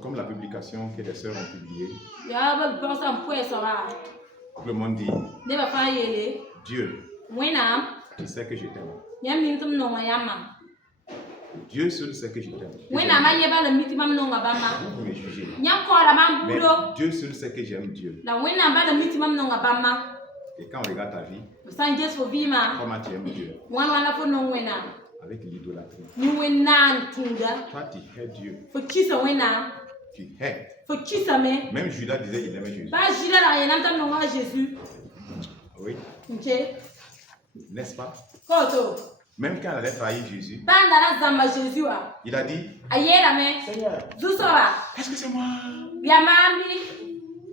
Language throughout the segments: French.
comme la publication que les sœurs ont publiée, Ya ba bosa mpwe sora. tout le monde dit, Ne ba fa yele. Dieu, Wena. tu sais que je t'aime. Nyam mintum no yama. Dieu seul sait que je t'aime. Wena ma yeba le mitimam no bama. Vous me jugez. Nyam ko la mam Mais budo. Dieu seul sait que j'aime Dieu. La wena ba le mitimam no bama. Et quand on regarde ta vie, San Jesu fo bima. comment tu aimes Dieu? Wana fo no wena. Avec l'idolâtrie. Ni wena ntunda. Toi, tu hais Dieu. Fo kisa wena. Tu hais. Fo kisa me. Même Judas disait qu'il aimait Jésus. Ba jila la yana tam no Jésus. Oui, OK. n'est-ce pas? Koto. Même quand elle allait trahir Jésus, Banda la zamba Jésus wa. il a dit, Ayera me. Seigneur, Zusora. est-ce que c'est moi? Yamami.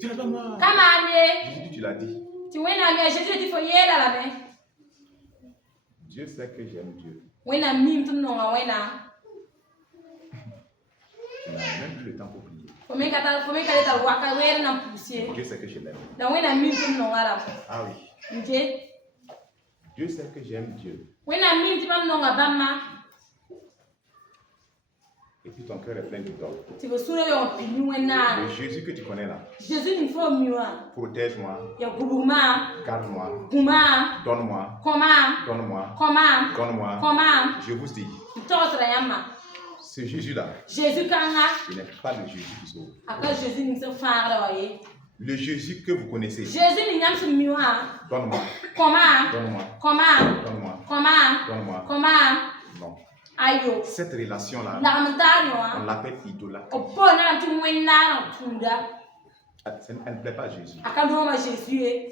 Tu n'es pas moi. Kamane. Jésus, tu l'as dit. Tu wena me Jésus dit fo yela la me. Dieu sait que j'aime Dieu. Wena mim tum no wena. Tu n'as même plus le temps pour prier. Fo me kata ta waka wera na pusie. Dieu sait que je l'aime. Na wena mim tum no ngara. Ah oui. OK. Dieu sait que j'aime Dieu. Wena mim tum no ngabama. Et puis ton cœur est plein de dons. Tu veux sura yo pinu wena. Le Jésus que tu connais là, Jésus ni fo miwa. protège-moi, Ya gubuma. garde-moi, Kuma. donne-moi, Koma. donne-moi, Koma. donne-moi. Koma. Je vous dis, Tosra yama. ce Jésus-là, Jésus kanga. il n'est pas le Jésus qui sauve. Aka Jésus ni se fara waye. Le Jésus que vous connaissez, Jésus ni nyam se miwa. donne-moi, Koma. donne-moi, Koma. donne-moi, Koma. donne-moi. Koma. Non. Ayo. Cette relation-là, Lamentari on wa. l'appelle idolâtre. Opona tu wena na tunda. Elle ne plaît pas à Jésus. Aka do ma Jésus e.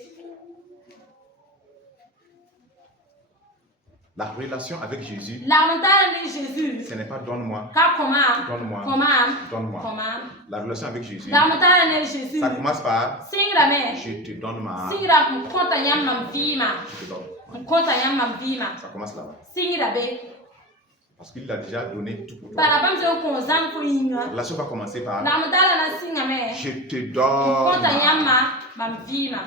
La relation avec Jésus, Lamentari ni Jésus. ce n'est pas donne-moi, Ka koma. donne-moi, Koma. donne-moi. Koma. La relation avec Jésus, Lamentari ni Jésus. ça commence par Singra me. je te donne ma. Singra mkonta yam mam vima. Je te donne. Mkonta yam mam vima. Ça commence là-bas. Singra be. Parce qu'il a déjà donné tout pour toi. Para bam se ko zan ko yinwa. La relation va commencer par Lamentari na singa me. je te Mkonta donne. yam mam vima.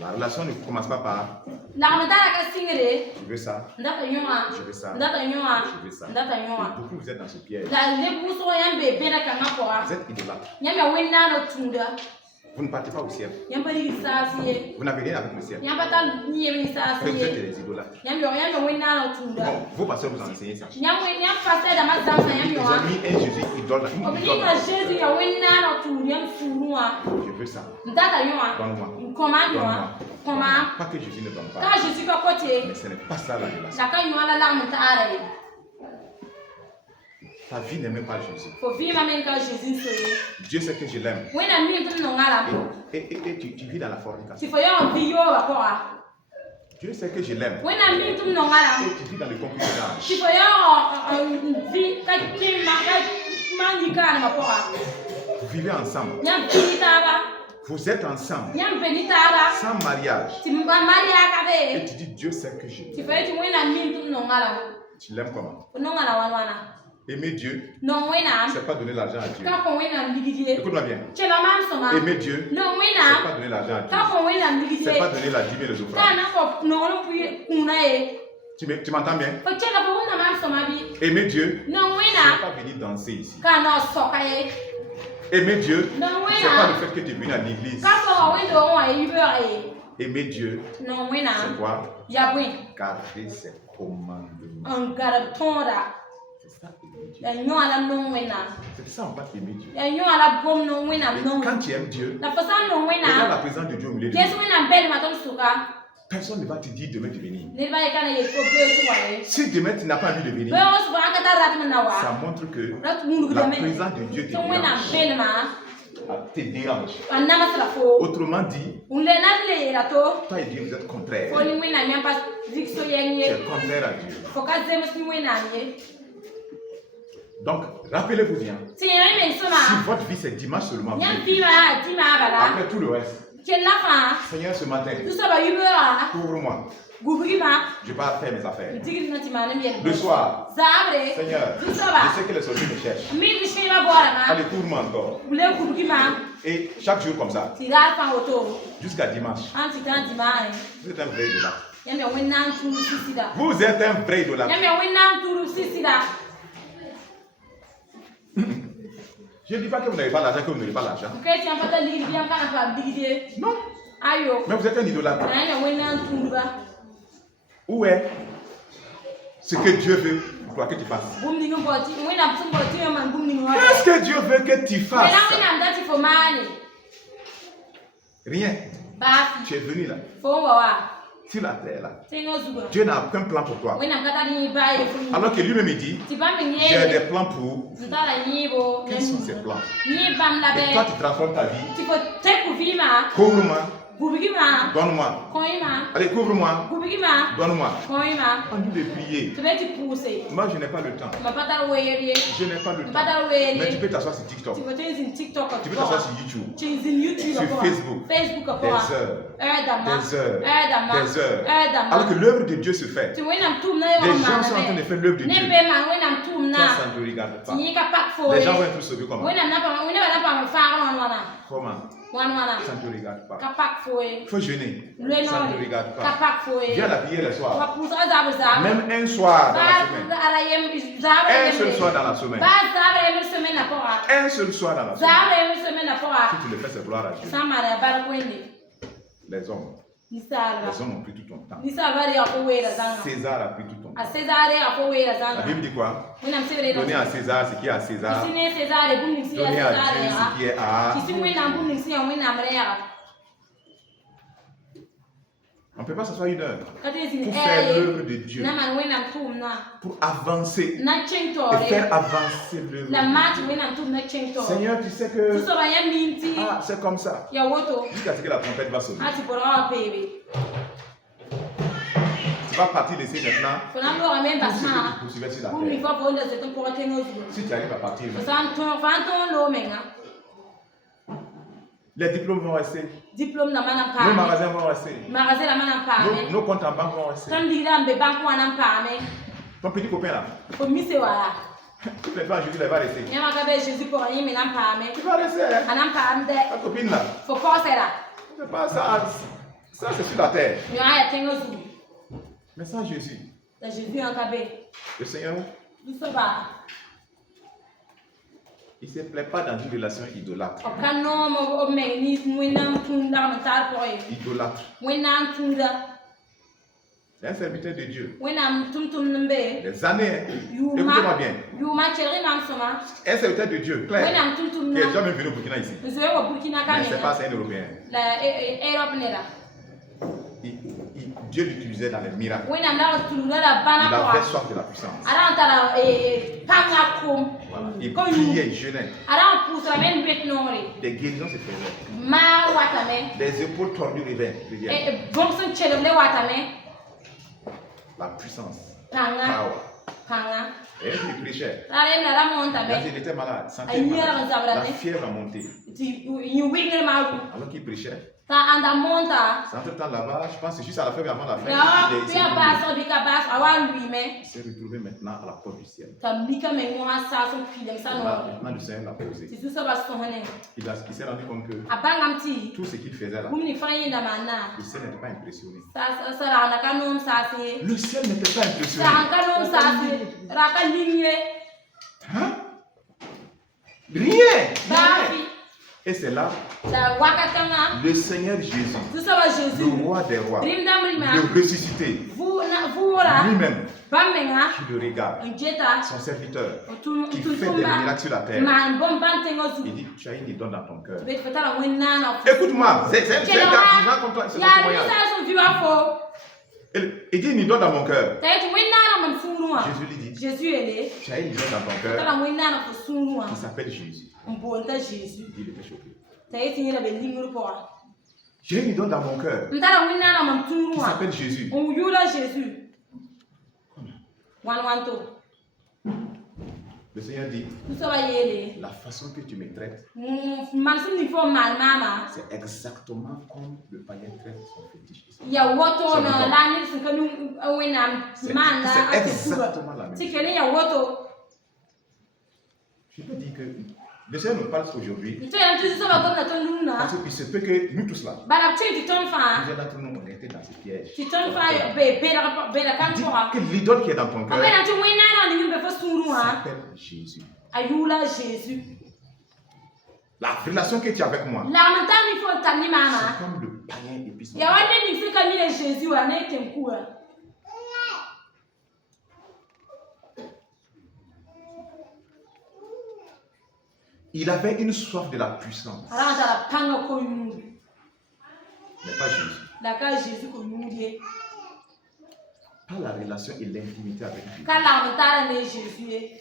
La relation ne commence pas par Lamentari ka singre. je veux ça, Ndata nyonga. je veux ça, Ndata nyonga. je veux ça. Ndata Et nyonga. beaucoup vous êtes dans ce piège. La lebuso yambe bena kama kwa. Vous êtes idolâtre. Nyama wena no tunda. Vous ne partez pas au ciel. Yamba lisasi. Vous n'avez rien avec le ciel. Yamba ta niye Vous lisasi. êtes des idolâtres. Yamba wena no tunda. Bon, vos pasteurs vous enseignent ça. Nyam passer da mazamba Ils yamba. ont mis un Jésus idolâtre. Une Obini na idolâtre. Jésus ya wena no tunda yam surua. Je veux ça. Ndata nyoma. Donne-moi. Commande moi. Comment? Pas que Jésus ne donne pas. Quand Jésus ka côté. Mais ce n'est pas ça la relation. Chacun nyoma la larme ta Ta vie n'aime pas Jésus. Faut vivre même quand Jésus soye. Dieu sait que je l'aime. Wena mi tum no ngala. Et tu vis dans la fornication. Si faut yo vi yo ba kwa. Dieu sait que je l'aime. Wena mi tum no ngala. Et tu vis dans le concubinage. Si faut yo vi ka kima ka manika na kwa. Vous vivez ensemble. Nyam pinitaba. Vous êtes ensemble. Nyam pinitaba. Sans mariage. Si mba maria ka Et be. tu dis Dieu sait que je Si l'aime. faut yo wena mi tum no ngala. Tu l'aimes comment? No ngala wana. Aimer Dieu, No wena. c'est pas donner l'argent à Dieu. Ka ko wena ligidie. Écoute-moi bien. Chela mam soma. Aimer Dieu, No c'est wena. pas donner l'argent à Dieu. Ka ko wena ligidie. C'est pas donner la dîme et les offrandes. Kana ko no no pu kuna e. Tu m'entends bien? Faut chela ko wena mam soma bi. Aimer Dieu, No c'est wena. pas venir danser ici. Kana soka e. Aimer Dieu, No c'est pas le wena. fait que tu es venu à l'église. Ka ko wena wa ibe e. Aimer Dieu, No c'est wena. quoi? Ya bwen. Garder ses commandements. An garatonda. C'est ça aimer Dieu. Ya nyo ala no wena. C'est ça on va aimer Dieu. Ya nyo ala bom no wena Et no. quand tu aimes Dieu, Na fasa no regarde la wena. présence de Dieu au milieu de Yesu nous. wena bel maton suka. Personne ne va te dire demain de venir. Ne ba yakana ye ko be tu wa e. Si demain tu n'as pas envie de Be venir, o su ba ka ta rat na wa. ça montre que Rat mundu la gudame. présence de Dieu te So wena dérange. bel ma. Te dérange. An na masala fo. Autrement dit, Un le na le la to. toi et Dieu vous êtes contraires. Fo ni wena nyam pas dikso Tu yenye. es contraire à Dieu. Fo ka zemus ni wena ye. Donc, rappelez-vous bien, Si yemi men si soma. votre vie c'est dimanche seulement, Nyam fi ma di ma bala. après tout le reste, Quel la fa. Seigneur, ce matin, Tu sa ba yubera. ouvre-moi. Gubrima. Je pars faire mes affaires. Digri na ti ma ne Le soir, Zabre. Seigneur, Tu sa je ba. sais que les sorciers me cherchent. Mi di shi ma bora ma. Allez, ouvre-moi encore. Ule gubrima. Et chaque jour comme ça, Ti ra fa auto. jusqu'à dimanche, An ti tan di ma. vous êtes un vrai idolâtre. Yami wena turu sisida. Vous êtes un vrai idolâtre. Yami wena turu sisida. Je ne dis pas que vous n'avez pas l'argent, que vous n'avez pas l'argent. Chrétien pas de lire bien quand pas digité. Non. Ayo. Mais vous êtes un idolâtre. Na wena ntumba. Où est ce que Dieu veut pour toi que tu fasses? Bum ningo boti, wena bum boti man bum ningo. Qu'est-ce que Dieu veut que tu fasses? Wena ndati for money. Rien. Bafi. Tu es venu là, Fo wa. sur la terre là. Tengo zuba. Dieu n'a aucun plan pour toi. Wena kata ni ba ye fu. Alors que lui-même il dit, Ti ba mi j'ai nye. des plans pour. Ntala nyibo. Quels sont ces plans? Ni bam la Et toi be. tu transformes ta vie. Ti ko teku vima. Couvre-moi, Gubigima. donne-moi. Koima. Allez, couvre-moi, Gubigima. donne-moi. Koima. En lieu de prier. Tu vais te pousser. Moi je n'ai pas le temps. Ma pata weye. Je n'ai pas le Pata temps. weye. Mais tu peux t'asseoir sur TikTok. Tu vas sur TikTok. Tu peux t'asseoir sur YouTube. Tu es sur YouTube. Sur Facebook. Facebook. Des heures. Des heures. Alors que l'œuvre de Dieu se fait. Les gens sont en train de faire l'œuvre de Dieu. Toi, ça ne te regarde pas. Les gens vont être sauvés comment? Comment? Ça ne te regarde pas. Il faut jeûner. Ça ne te regarde pas. Viens à la prière le soir. Même un soir dans la semaine. Un seul soir dans la semaine. Un seul soir dans la semaine. Si tu le fais, c'est gloire à Dieu. Les hommes. Les hommes ont pris tout ton temps. César a pris tout ton temps. La Bible dit quoi? Donnez à César ce qui est à César. Donnez à Dieu ce qui est à. On ne peut pas s'asseoir une heure pour faire l'œuvre de Dieu, pour avancer et faire avancer l'œuvre de Dieu. Seigneur, tu sais que c'est comme ça. Jusqu'à ce que la trompette va sonner. Tu vas partir laisser maintenant tout ce que tu poursuivais sur la terre. Si tu arrives à partir maintenant, les diplômes vont rester. Nos magasins vont rester. Nos comptes en banque vont rester. Ton petit copain là, toutes les fois Jésus il va rester. Tu vas rester. Hein? Ta copine là. C'est pas ça. Ça c'est sur la terre. Mais sans Jésus, le Seigneur, il ne se plaît pas dans une relation idolâtre. Idolâtre. C'est un serviteur de Dieu. Des années. Écoutez-moi bien. Un serviteur de Dieu, clair. Qui est jamais venu au Burkina ici. Mais c'est pas un Européen. Dieu l'utilisait dans les miracles. Il avait soif de la puissance. Voilà. Il priait, il jeûnait. Des guérisons se faisaient. Des épaules tordues reviennent. La puissance. Power. Et il prêchait. Il était malade. La fièvre a monté. Alors qu'il prêchait. C'est entre-temps là-bas, je pense que c'est juste à la fin, mais avant la fin, il s'est retrouvé maintenant à la porte du ciel. Maintenant, le Seigneur l'a posé. Il s'est rendu compte que tout ce qu'il faisait là, le ciel n'était pas impressionné. Le ciel n'était pas impressionné. Hein? Rien! Et c'est là, le Seigneur Jésus, le roi des rois, le ressuscité, lui-même, qui le regarde, son serviteur, qui fait des miracles sur la terre. Il dit, tu as une idole dans ton cœur. Écoute-moi, c'est un gars qui raconte toi, c'est son témoignage. Il dit une idole dans mon cœur. Jésus lui dit, tu as une idole dans ton cœur qui s'appelle Jésus. Il était choqué. J'ai une idole dans mon cœur qui s'appelle Jésus. Le Seigneur dit, la façon que tu me traites, c'est exactement comme le païen traite son fétiche. C'est exactement la même chose. Je peux dire que le Seigneur nous parle aujourd'hui parce qu'il se peut que nous tous là, plusieurs d'entre nous on était dans ce piège. Il dit que l'idole qui est dans ton cœur s'appelle Jésus. La relation que tu as avec moi, La mentani fo tani mama. c'est comme le païen et puis son Ya wande ni fika ni Jésus wa na etemkuwa. Il avait une soif de la puissance. Aranta la panga ko yungu. Mais pas Jésus. La ka Jésus ko yungu. Pas la relation et l'intimité avec Dieu. Ka la mentala ne Jésus.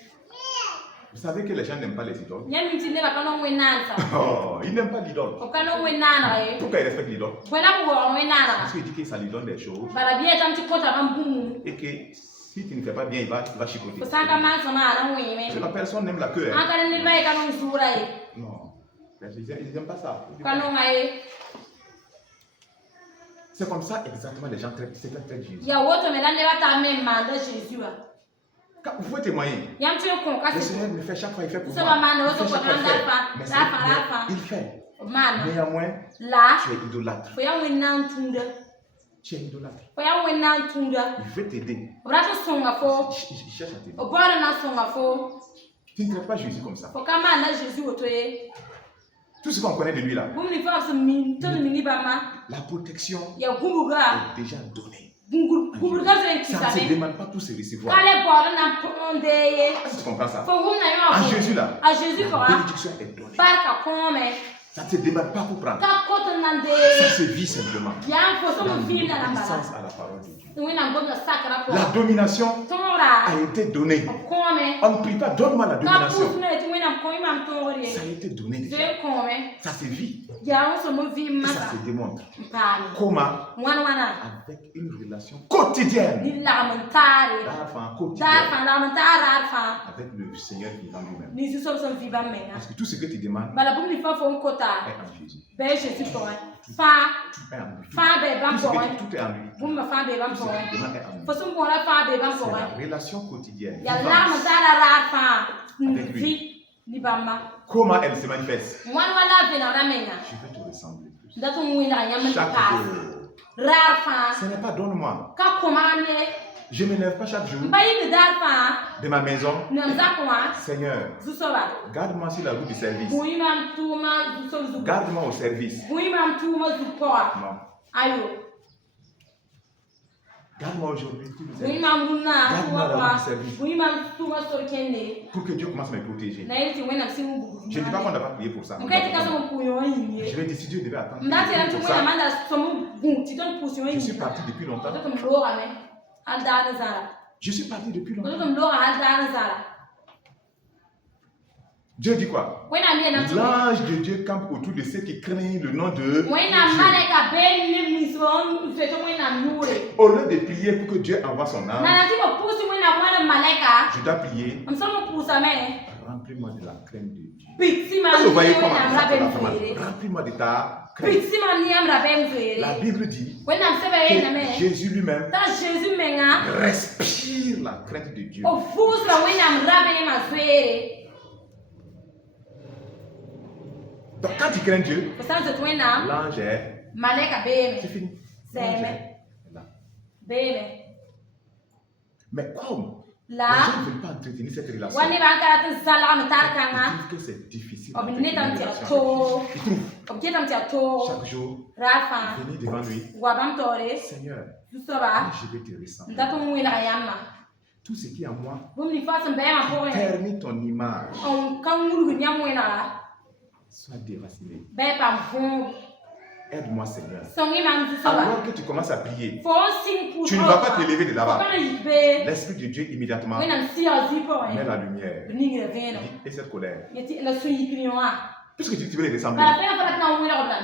Vous savez que les gens n'aiment pas les idoles. Nyami tine ba kana wenansa. Oh, ils n'aiment pas l'idole. O kana wenana e. Pourquoi ils respectent l'idole? Wena ko wenana. Parce qu'il dit que ça lui donne des choses. Bara biye tam ti kota bambumu. Et que si tu ne fais pas bien, il va chicoter. Ko saka manso ma na weme. La personne n'aime la queue. An kana ni bae kana usura e. Non. Ils n'aiment pas ça. Kana ngai. C'est comme ça exactement les gens traitent Jésus. Ya woto me na ne ba ta me manda Jésus wa. Vous pouvez témoigner. Le Seigneur me fait chaque fois, il fait pour moi. Il fait. Néanmoins, tu es idolâtre. Tu es idolâtre. Il veut t'aider. Il cherche à t'aider. Tu ne traites pas Jésus comme ça. Tout ce qu'on connaît de lui là, la protection est déjà donnée. Ça ne se demande pas pour se recevoir. Tu comprends ça? En Jésus là, la bénédiction est donnée. Ça ne se demande pas pour prendre. Ça se vit simplement. L'obéissance à la parole de Dieu. La domination a été donnée. On ne prie pas, donne-moi la domination. Ça a été donné déjà. Ça se vit. Et ça se démontre. Comment? Avec une relation quotidienne. Avec le Seigneur vivant lui-même. Parce que tout ce que tu demandes est en Jésus. Tout est en lui. Tout est en lui. C'est la relation quotidienne. Avec lui. Comment elle se manifeste? Je vais te ressembler plus. Chaque jour. Ce n'est pas donne-moi. Je ne me lève pas chaque jour de ma maison. Seigneur, garde-moi sur la route du service. Garde-moi au service. Non. Garde-moi aujourd'hui tout le service. Garde-moi la route du service. Pour que Dieu commence à me protéger. Je ne dis pas qu'on n'a pas prié pour ça. Je vais décider, Dieu devait attendre. Pour ça, je suis parti depuis longtemps. Je suis parti depuis longtemps. Dieu dit quoi? L'ange de Dieu campe autour de ceux qui craignent le nom de Dieu. Au lieu de prier pour que Dieu envoie son ange, je dois prier. Remplis-moi de la crainte de Dieu. Vous voyez comment? Remplis-moi de ta crainte. La Bible dit que Jésus lui-même respire la crainte de Dieu. Donc quand tu crains Dieu, l'ange est... C'est fini. L'ange est là. Mais comme les gens ne veulent pas entretenir cette relation, ils trouvent que c'est difficile. Ils trouvent chaque jour, venir devant lui, Seigneur, je vais te ressembler. Tout ce qui est en moi, permets ton image soit déraciné. Aide-moi, Seigneur. Alors que tu commences à prier, tu ne vas pas te lever de là-bas. L'Esprit de Dieu immédiatement met la lumière et cette colère. Puisque tu veux les ressembler,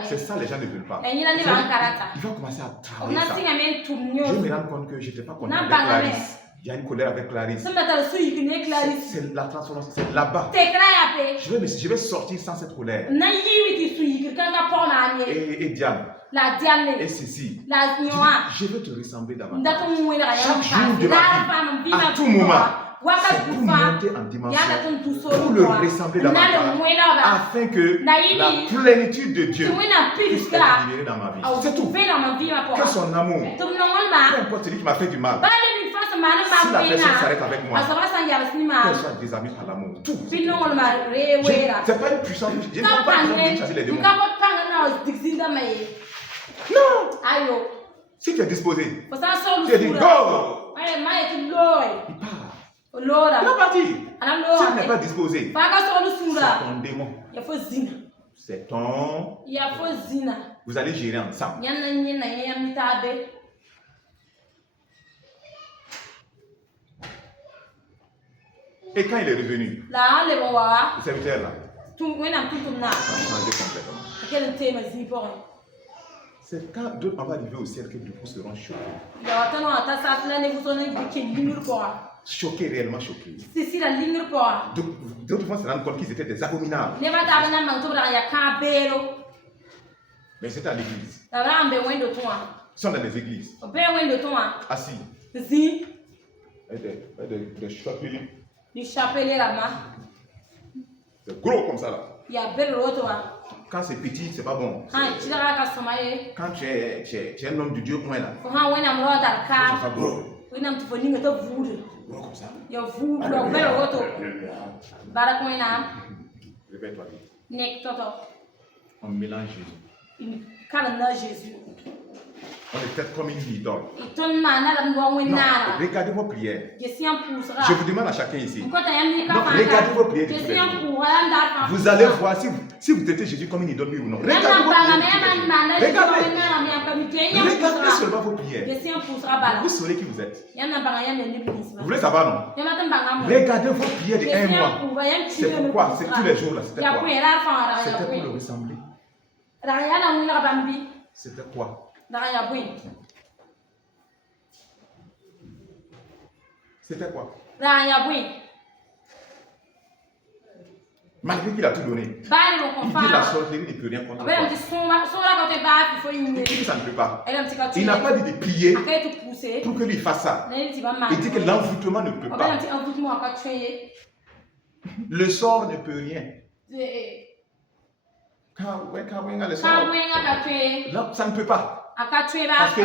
c'est ça les gens ne veulent pas. Il va commencer à travailler ça. Je me rends compte que je n'étais pas content avec Clarisse. Il y a une colère avec Clarisse. C'est la transformation, c'est là-bas. Je vais sortir sans cette colère. Et Diane. Et Cécile. Je veux te ressembler davantage. Chaque jour de ma vie, à tout moment, c'est pour monter en dimension, pour le ressembler davantage, afin que la plénitude de Dieu puisse être libérée dans ma vie. C'est tout. Que son amour, peu importe celui qui m'a fait du mal, Si la personne s'arrête avec moi, qu'elle soit désarmée par l'amour. Tout. C'est pas une puissance. Je ne peux pas de chasser les démons. Non. Si tu es disposé, tu dis go. Il part. Il va partir. Si tu n'es pas disposé, c'est ton démon. C'est ton. Vous allez gérer ensemble. Et quand il est revenu, le serviteur là, a changé complètement. C'est quand d'autres vont arriver au ciel que beaucoup seront choqués. Choqués, réellement choqués. D'autres vont se rendre compte qu'ils étaient des abominables. Mais c'était à l'église. Ils sont dans les églises. Assis. Des chapelets. C'est gros comme ça là. Quand c'est petit, c'est pas bon. Quand tu es un homme de Dieu, point là. C'est pas gros. Gros comme ça. Réveille-toi. On mélange Jésus. On est peut-être comme une idole. Non, regardez vos prières. Je vous demande à chacun ici. Donc, regardez vos prières. Vous allez voir si vous traitez Jésus comme une idole, oui ou non. Regardez vos prières. Regardez seulement vos prières. Vous saurez qui vous êtes. Vous voulez savoir, non? Regardez vos prières de un mois. C'est pourquoi? C'est tous les jours là. C'était quoi? C'était pour le ressembler. C'était quoi? C'était quoi? Malgré qu'il a tout donné, il dit la sorcellerie ne peut rien contre toi. Il dit que ça ne peut pas. Il n'a pas dit de prier pour que lui fasse ça. Il dit que l'envoûtement ne peut pas. Le sort ne peut rien. Le sort, ça ne peut pas. Parce que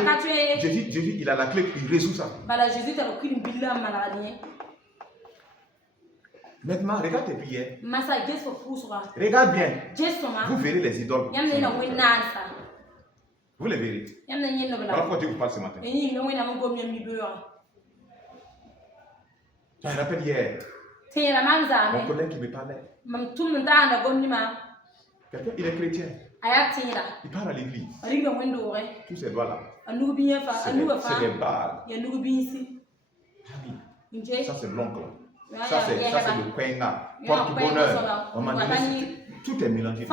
Jésus, il a la clé, il résout ça. Maintenant, regarde tes prières. Regarde bien. Vous verrez les idoles. Vous les verrez. Voilà pourquoi Dieu vous parle ce matin. Je me rappelle hier, mon collègue qui me parlait. Quelqu'un, il est chrétien. Il part à l'église. Tous ces doigts là. C'est des bagues. Ça c'est l'oncle. Ça c'est le quenga. Porte-bonheur. Tout est mélangé.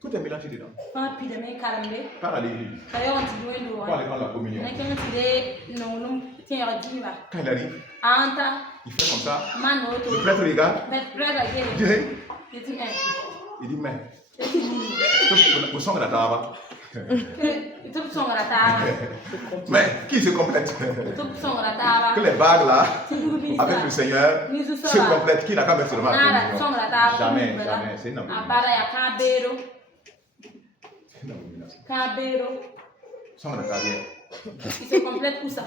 Tout est mélangé dedans. Part à l'église. Pour aller prendre la communion. Quand il arrive, il fait comme ça. Le prêtre regarde. Il dit, mais. Vous songez la table. Mais qui se complète? Que les bagues là, avec le Seigneur, se complètent. Qui n'a qu'à mettre seulement la communion? Jamais. C'est une abomination. Songe la carrière. Il se complète où ça?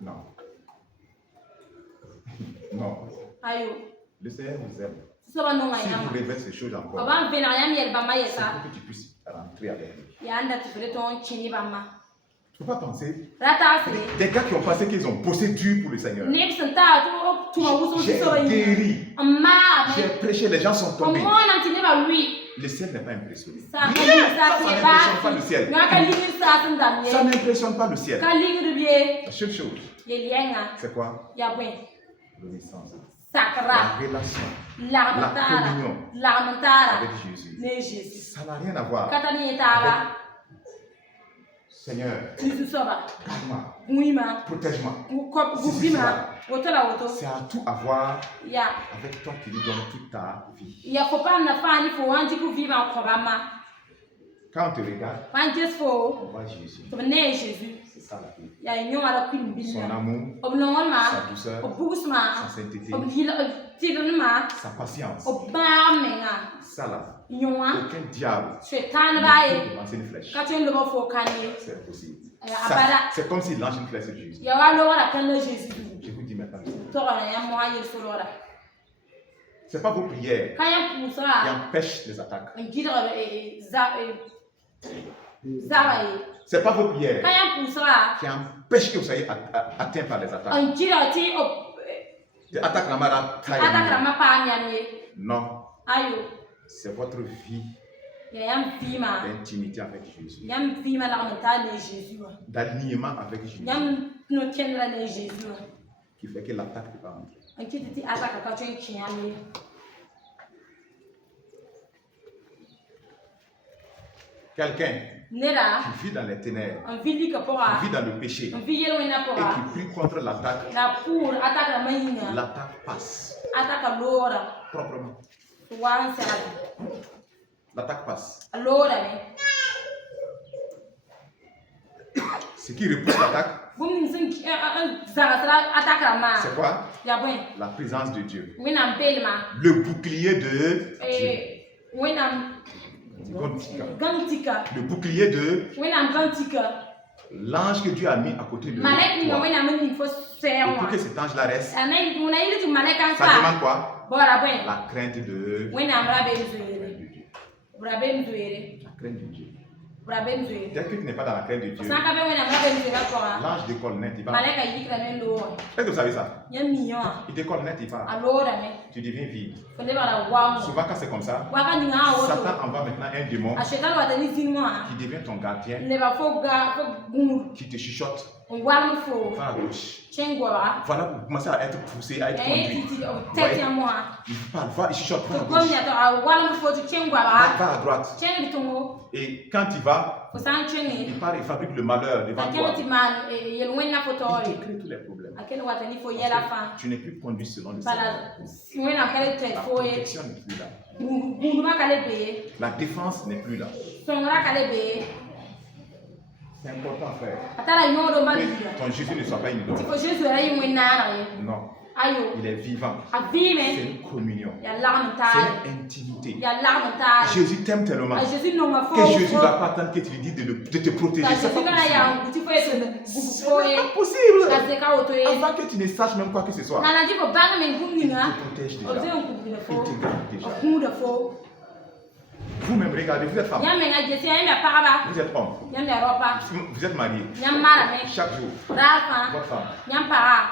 Non. Aïe. Le Seigneur vous aime. Si vous révèle ces choses encore, c'est pour que tu puisses rentrer avec lui. Tu ne peux pas penser. Des gars qui ont pensé qu'ils ont bossé dur pour le Seigneur. J'ai guéri. J'ai prêché, les gens sont tombés. Le ciel n'est pas impressionné. Ça n'impressionne pas le ciel. Ça n'impressionne pas le ciel. La seule chose, c'est quoi? L'obéissance. La relation, la communion avec Jésus. Ça n'a rien à voir avec Seigneur, garde-moi, protège-moi. C'est à tout avoir avec toi qui lui donne toute ta vie. Quand on te regarde, on voit Jésus. C'est ça la vie. Son amour, sa douceur, sa sainteté, sa patience, Ça là, nyɔnua aucun diable shetani ne b'a peut lancer une flèche. ka tun lɔbɔ fɔ kan ye C'est possible. abada C'est comme s'il lance une flèche sur Jésus. ya wa lɔgɔ la kan na Jésus Je vous dis maintenant. tɔgɔ la ya mɔ a yɛrɛ sɔrɔ la Ce n'est pas vos prières kan ya pusa qui empêchent les attaques. n gidɔgɔ zaba ye Ce n'est pas vos prières kan ya pusa qui empêchent que vous soyez atteints par les attaques. n gidɔgɔ ti Les attaques n'amarrent pas. atakara ma pa ɲani ye Non, ayo c'est votre vie ya yan fi ma d'intimité avec Jésus, yan fi ma la ta ne Jésus wa d'alignement avec Jésus, yan no ken la ne Jésus wa qui fait que l'attaque ne peut pas entrer. an kiti ti ataka ka tun kiyan ye Quelqu'un nera qui vit dans les ténèbres, an vili ka pora qui vit dans le péché an vi yelo ina et pora qui prie contre l'attaque, na pour ataka mayinga l'attaque passe ataka lora proprement. wan sera L'attaque passe. lora ne Ce qui repousse l'attaque, bum nin sin zara ataka ma c'est quoi? ya bon La présence de Dieu. wina belma Le bouclier de Dieu. wina gantika Le bouclier de wina gantika l'ange que Dieu a mis à côté de malek ni toi. wina min fo Et serwa pour que cet ange-là reste, anay muna yili tu malek an ça fa demande quoi? bora bon La crainte de wina amra be zuere Dieu. bora be zuere La crainte de Dieu. bora be zuere Dès que tu n'es pas dans la crainte de Dieu, sanka be wina amra be zuere ko l'ange décolle net, il part. malek ay yikra men do Est-ce que vous savez ça? yan miyo Il décolle net, il part. alora me Tu deviens vide. ko de bala wamu Souvent quand c'est comme ça, waka ni nga woto Satan envoie maintenant un démon a shetan wa tani sin mo qui devient ton gardien, ne ba fo ga fo gungu qui te chuchote, on wamu fo va à gauche. chengwa Voilà pour commencer à être poussé, à être e conduit. titi o Vous voyez? tete mo Il parle, va, il chuchote, va à ko gauche, gonya to a wamu fo tu chengwa va à droite. cheng bitungo Et quand il va, fo san chengi il part et fabrique le malheur devant toi. akelo ti man yel wenna fo to Il te crée tous les problèmes. akelo watani fo Parce yela que fa tu n'es plus conduit selon le Seigneur. bala wena kale te La fo ye protection n'est plus là. gunduma kale be La défense n'est plus là. songra kale be C'est important, frère. atala nyodo Que maliga ton Jésus ne soit pas une ti fo Jésus era yi wenna na ye Non, ayo il est vivant. C'est avime une communion. ya lam C'est tale une intimité. ya lam tale Jésus t'aime tellement a Jésus no ma fo que Jésus ne va pas attendre que tu lui dises de te protéger. ta C'est Jésus pas kana ya possible. nguti fo yeso gugu fo ye C'est pas possible. ka se ka oto ye Avant que tu ne saches même quoi que ce soit, nana ji ko banga men il gumninga te protège o déjà. ze ngugu de fo Il te garde déjà. o kumu de fo Vous-même, regardez, vous êtes femme, ya men ga jesi ya me paraba vous êtes homme, ya me ropa vous êtes marié. ya mara me Chaque jour, rafa votre femme, ya para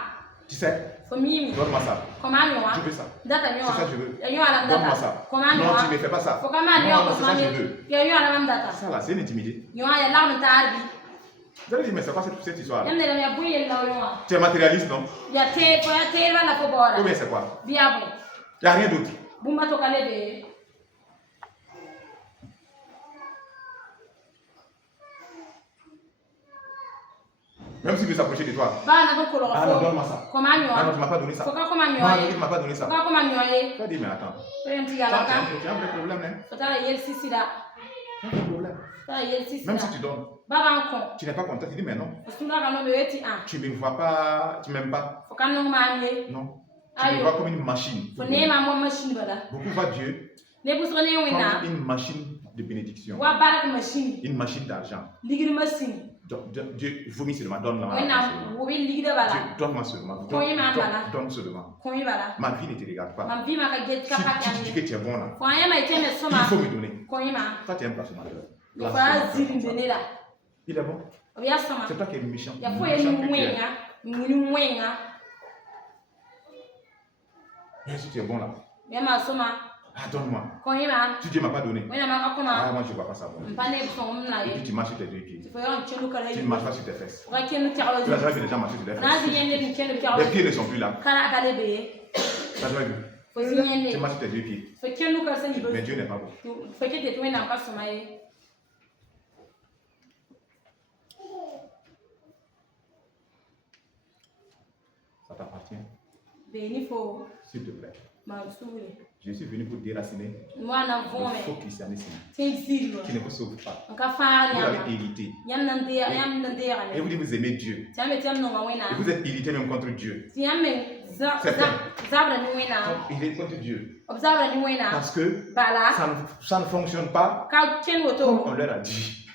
tu sais, fo mimi donne-moi ça. koma nyoa Je veux ça. data C'est nyoa ça que je veux. ya nyoa la Donne-moi data ça. koma Non, nyoa tu ne me fais pas ça. fo kama nyoa Non, ko c'est ça que je mami veux. ya nyoa la mam data Ça là, c'est une intimité. nyoa ya lam tarbi Vous allez dire, mais c'est quoi cette histoire? ya me ya buye la nyoa Tu es matérialiste, non? ya te la fo bora Ou bien c'est quoi? biya bo Il n'y a rien d'autre. bumba to kale be Même s'il veut s'approcher de toi. ba na ko kolo Ah non, fo donne-moi ça. koma Ah non, nyoa tu m'as pas donné ça. fo ka koma Non, nyoa non, tu m'as pas donné ça. fo ka koma nyoa ye Tu as dit, mais attends. penti Ça, ya la tu as ka un vrai problème, hein? fo tala yel sisi da Tu as un problème. tala yel sisi Même da si tu donnes, baba en kon tu n'es pas content, tu dis, mais non. sura ka no be weti an Tu ne me vois pas, tu m'aimes pas. fo kan no ma ye Non. Tu me ayo vois comme une machine. fo ne ma mo machine bala Beaucoup voient Dieu ne bu so ne wina comme une machine de bénédiction. wa barak machine Une machine d'argent. ligir machine Dieu vomit seulement, donne-moi. wina wo be ligida bala Dieu, donne-moi seulement. Combien m'en voilà? Donne seulement. ko mi bala Ma vie ne te regarde pas. mam vi ma ka get ka Si pa tu dis que tu es bon là, fo aya mai teme il soma faut me donner. ko mi ma Toi, tu n'aimes pas ce malheur. ni fa zin benela Il est bon. o ya soma C'est toi qui es méchant. ya fo Méchant ye que tu es. ni mwenga Mais si tu es bon là, ya ma soma ah, donne-moi. ko mi ma Si Dieu ne m'a pas donné, wina ma ka kuma ah, moi je ne vais pas savoir. mpane so mna Et ye puis tu marches sur tes deux pieds. fo yo chelu kala Tu yi ne marches pas sur tes fesses. ka kenu ta Tu as jamais vu les gens marcher sur les na zi fesses. yende ni chelu ta Les pieds ne sont plus là. kala kale be Tu as jamais vu. fo zi Tu yende marches sur tes deux pieds. fo kenu ka sani Mais be Dieu n'est pas bon. fo kete to na ka soma ye Ça t'appartient. be ni fo S'il te plaît. ma sule Je suis venu pour déraciner mwana le vome faux christianisme tin zilwa qui ne vous sauve pas. nka faari Vous ya l'avez hérité. yam nan de ya Et ne vous dites vous aimez Dieu. tiame tiam no ngawena Et vous êtes irrité même contre Dieu. tiame il est contre Dieu. Parce que ça ne fonctionne pas comme on leur a dit.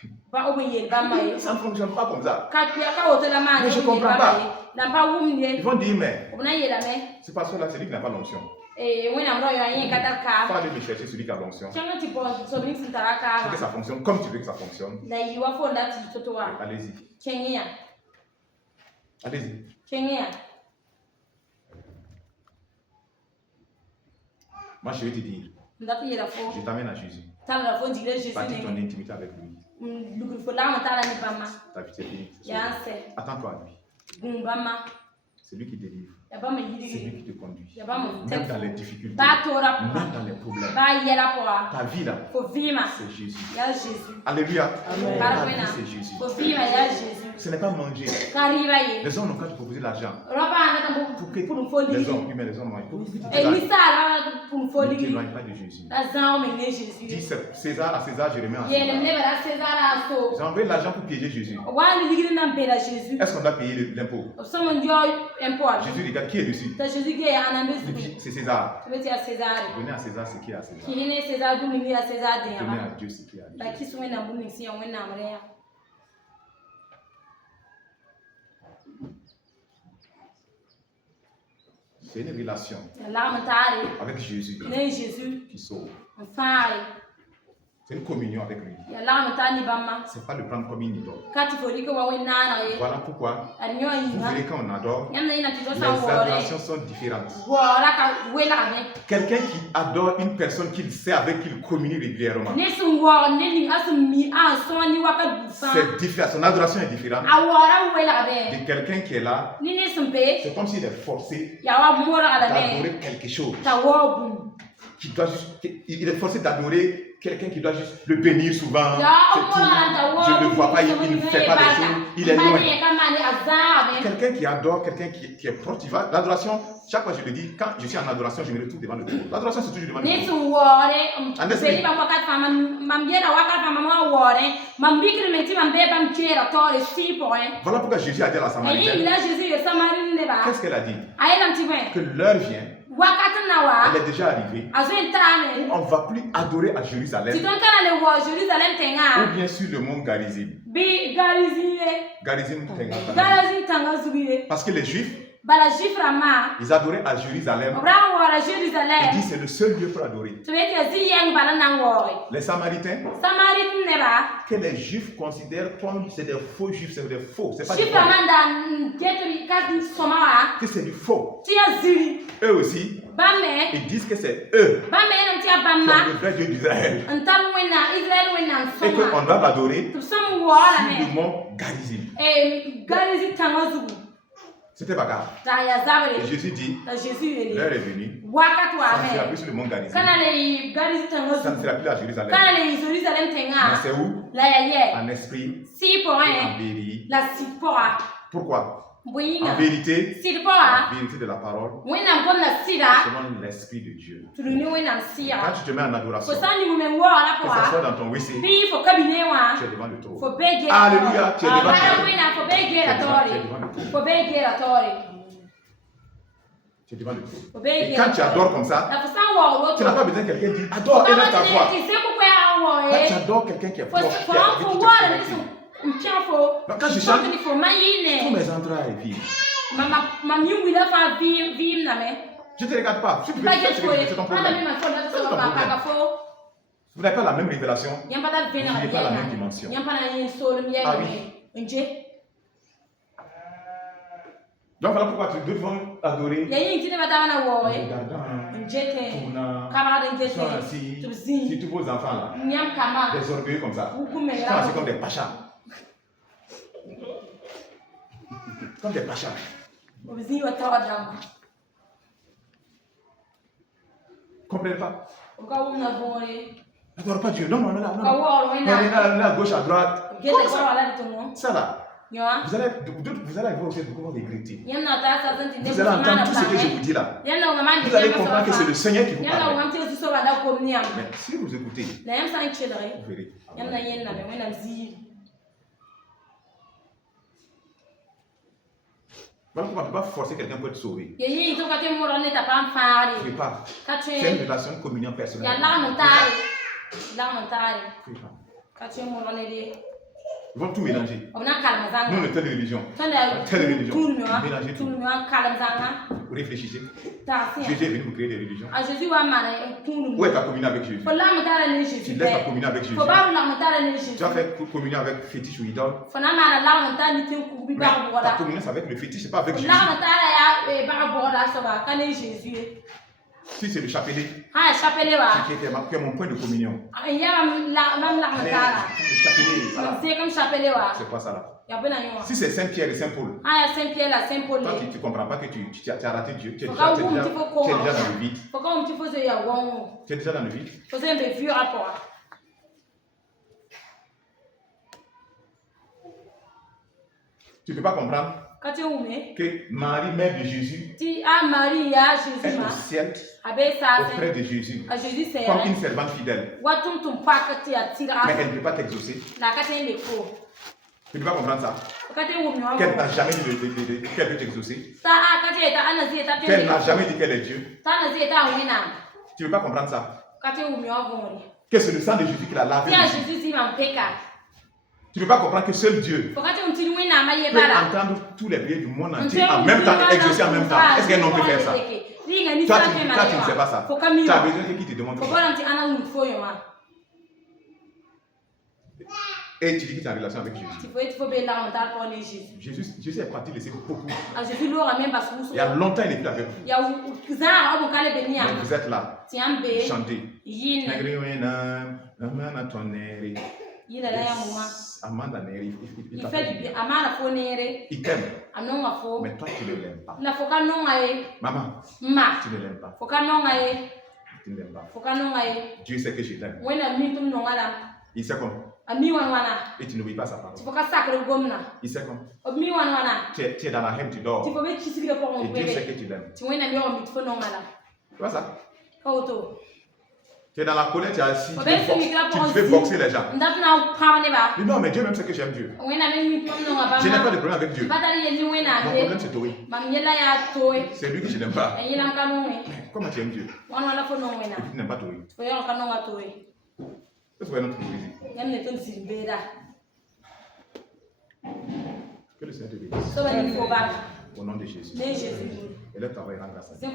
Ça ne fonctionne pas comme ça. Mais je ne comprends pas. Ils vont dire, mais c'est parce que là, c'est lui qui n'a pas l'onction. Il faut aller me chercher celui qui a l'onction. Que ça fonctionne comme tu veux que ça fonctionne. Allez-y. Allez-y. Moi, je vais te dire. Je t'amène à Jésus. Bâtis ton intimité avec lui. Ta vie, c'est fini. Attends-toi à lui. C'est lui qui délivre. C'est lui qui te conduit. Même dans les difficultés, même dans les problèmes. Ta vie là, c'est Jésus. Alléluia. Ta vie, c'est Jésus. Ce n'est pas manger. Les hommes n'ont qu'à te proposer l'argent. Pour que les hommes, mais les hommes, pour que tu ne t'éloignes pas de Jésus. Dis César à César, je remets à César. J'ai envoyé l'argent pour piéger Jésus. Est-ce qu'on doit payer l'impôt? Jésus regarde qui est dessus. C'est César. Donnez à César ce qui est à César. Donnez à Dieu ce qui est à Dieu. C'est une relation avec Jésus qui sauve. C'est une communion avec lui. C'est pas le prendre comme une idole. Voilà pourquoi vous verrez quand on adore, les adorations sont différentes. Quelqu'un qui adore une personne qu'il sait avec qui il communie régulièrement, c'est différent. Son adoration est différente de quelqu'un qui est là. C'est comme s'il est forcé d'adorer quelque chose. Il est forcé d'adorer quelqu'un qui doit juste le bénir souvent. Je ne le vois pas, il ne fait pas des choses, il est loin. Quelqu'un qui adore, quelqu'un qui est proche, l'adoration, chaque fois je le dis, quand je suis en adoration, je me retrouve devant le trône. L'adoration, c'est toujours devant le trône. Voilà pourquoi Jésus a dit à la Samaritaine. Qu'est-ce qu'elle a dit? Que l'heure vient. Elle est déjà arrivée. On ne va plus adorer à Jérusalem. Ou bien sur le mont Garizim. Garizim Tenga. Parce que les Juifs, ils adoraient à Jérusalem. Ils disent c'est le seul lieu pour adorer. Les Samaritains, que les Juifs considèrent comme c'est des faux Juifs, c'est des faux. C'est pas du faux. Que c'est du faux. Eux aussi, ils disent que c'est eux qui sont le vrai Dieu d'Israël. Et qu'on doit l'adorer sur le mont Garizim. C'était pas grave. Et Jésus dit, l'heure est venue. Ça ne sera plus sur le mont Garizim. Ça ne sera plus à Jérusalem. Mais c'est où? En esprit et en vérité. Pourquoi? En vérité, la vérité de la parole, selon l'esprit de Dieu. Quand tu te mets en adoration, que ce soit dans ton WC, tu es devant le trône. Alléluia, tu es devant le trône. Tu es devant le trône. Et quand tu adores comme ça, tu n'as pas besoin que quelqu'un dise adore et lève ta voix. Quand tu adores quelqu'un qui est proche, qui est donc quand je chante, tous mes entrailles vivent. Je ne te regarde pas. Si tu veux, c'est ton problème. C'est ton problème. Vous n'avez pas la même révélation. Vous n'avez pas la même dimension. Ah oui. Donc voilà pourquoi tu devons adorer. Si tous vos enfants là, des orgueilleux comme ça, ils sont assis comme des pachas. Comme des pachas. Comprenez pas? N'adore pas Dieu. Non, non, non, non. Là, à gauche, à droite. Ça là. Vous allez voir aussi beaucoup de regretter. Vous allez entendre tout ce que je vous dis là. Vous allez comprendre que c'est le Seigneur qui vous parle. Mais si vous écoutez, vous verrez. Voilà pourquoi on ne peut pas forcer quelqu'un pour être sauvé. Tu C'est pas. C'est une relation de communion personnelle. Ils vont tout mélanger. Nous, on est telle religion. Telle religion. Mélangez tout. Vous réfléchissez. Jésus est venu pour créer des religions. Où est ta communion avec Jésus? Tu laisses ta communion avec Jésus. Tu vas faire communion avec fétiche ou idole. Mais ta communion c'est avec le fétiche, c'est pas avec Jésus. Si c'est le chapelet, tu es mon point de communion. Le chapelet, voilà. C'est pas ça là. Si c'est Saint-Pierre et Saint-Paul, toi tu ne comprends pas que tu as raté Dieu. Tu es déjà dans le vide. Tu es déjà dans le vide. Tu ne peux pas comprendre que Marie, mère de Jésus, est au ciel auprès de Jésus comme une servante fidèle. Mais elle ne peut pas t'exaucer. Tu ne peux pas comprendre ça. Qu'elle n'a jamais dit qu'elle peut t'exaucer. Qu'elle n'a jamais dit qu'elle est Dieu. Tu ne peux pas comprendre ça. Que c'est le sang de Jésus qui l'a lavé. Tu ne peux pas comprendre que seul Dieu peut entendre tous les prières du monde entier en même temps et exaucer en même temps. Est-ce qu'un homme peut faire ça? Toi, tu ne sais pas ça. Tu as besoin de qui te demande ça. Et tu dis que tu es en relation avec Jésus. Jésus est parti laisser beaucoup. Il y a longtemps, il n'est plus avec vous. Mais vous êtes là. Chantez. Amanda Neri, il t'aime. Mais toi, tu ne l'aimes pas. Maman, tu ne l'aimes pas. Tu ne l'aimes pas. Dieu sait que je t'aime. Il sait comment. Et tu n'oublies pas sa parole. Il sait comment. Tu es dans la haine, tu dors. Et Dieu sait que tu l'aimes. Tu vois ça? Tu es dans la colère, tu es assis, tu veux boxer les gens. Mais non, mais Dieu même sait que j'aime Dieu. Je n'ai pas de problème avec Dieu. Mon problème c'est Tori. C'est lui que je n'aime pas. Mais comment tu aimes Dieu? Et puis tu n'aimes pas Tori. C'est notre hypocrisie. Que le Seigneur te bénisse. Au nom de Jésus. Et le travail rend grâce à Dieu.